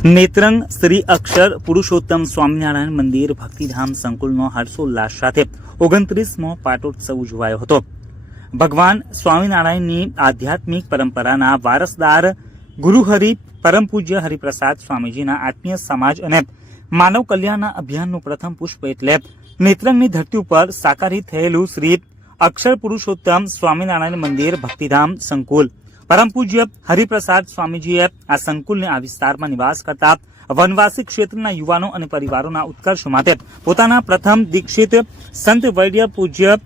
નેત્રંગ શ્રી અક્ષર પુરુષોત્તમ સ્વામિનારાયણ મંદિર ભક્તિધામ સંકુલનો હર્ષોલ્લાસ સાથે ઓગણત્રીસમો પાટોત્સવ ઉજવાયો હતો. ભગવાન સ્વામિનારાયણની આધ્યાત્મિક પરંપરાના વારસદાર ગુરુહરિ પરમ પૂજ્ય હરિપ્રસાદ સ્વામીજીના આત્મીય સમાજ અને માનવ કલ્યાણના અભિયાનનું પ્રથમ પુષ્પ એટલે નેત્રંગની ધરતી ઉપર સાકારી થયેલું શ્રી અક્ષર પુરુષોત્તમ સ્વામિનારાયણ મંદિર ભક્તિધામ સંકુલ. પરમ પૂજ્ય હરિપ્રસાદ સ્વામીજીએ આ સંકુલને આ વિસ્તારમાં નિવાસ કરતા વનવાસી ક્ષેત્રના યુવાનો અને પરિવારોના ઉત્કર્ષ માટે પોતાના પ્રથમ દીક્ષિત સંત વૈદ્ય પૂજ્ય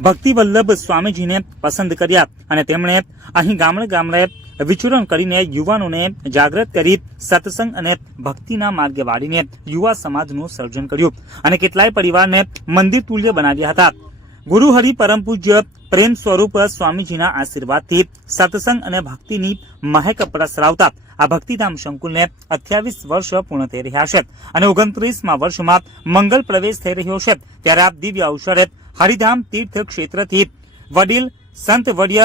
ભક્તિવલ્લભ સ્વામીજીને પસંદ કર્યા અને તેમણે અહીં ગામડે ગામડે વિચરણ કરીને યુવાનોને જાગૃત કરી સત્સંગ અને ભક્તિના માર્ગે વાળીને યુવા સમાજનું સર્જન કર્યું અને કેટલાય પરિવારને મંદિર તુલ્ય બનાવ્યા હતા. ગુરુ હરિ પરમ પૂજ્ય પ્રેમ સ્વરૂપ સ્વામીજીના આશીર્વાદથી સત્સંગ અને ભક્તિની મહેક પ્રસરાવતા આ ભક્તિધામ શંકુલને અઠ્યાવીસ વર્ષ પૂર્ણ થઈ રહ્યા છે અને ઓગણત્રીસમાં વર્ષમાં મંગલ પ્રવેશ થઈ રહ્યો છે. ત્યારે આ દિવ્ય અવસરે હરિધામ તીર્થ ક્ષેત્રથી વડીલ સંત વર્ય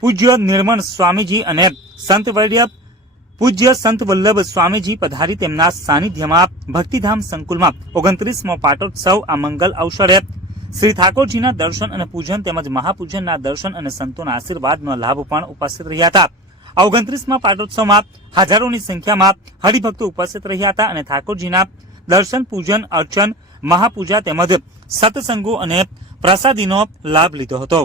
પૂજ્ય નિર્મળ સ્વામીજી અને સંત વડિય પૂજ્ય સંત વલ્લભ સ્વામીજી પધારી તેમના સાનિધ્યમાં ભક્તિધામ સંકુલમાં ઓગણત્રીસમો પાટોત્સવ આ મંગલ અવસરે શ્રી ઠાકોરજીના દર્શન અને પૂજન તેમજ મહાપૂજનના દર્શન અને સંતોના આશીર્વાદનો લાભ પણ ઉપસ્થિત રહ્યા હતા. ઓગણત્રીસમાં પાટોત્સવમાં હજારોની સંખ્યામાં હરિભક્તો ઉપસ્થિત રહ્યા હતા અને ઠાકોરજીના દર્શન, પૂજન, અર્ચન, મહાપૂજા તેમજ સત્સંગો અને પ્રસાદીનો લાભ લીધો હતો.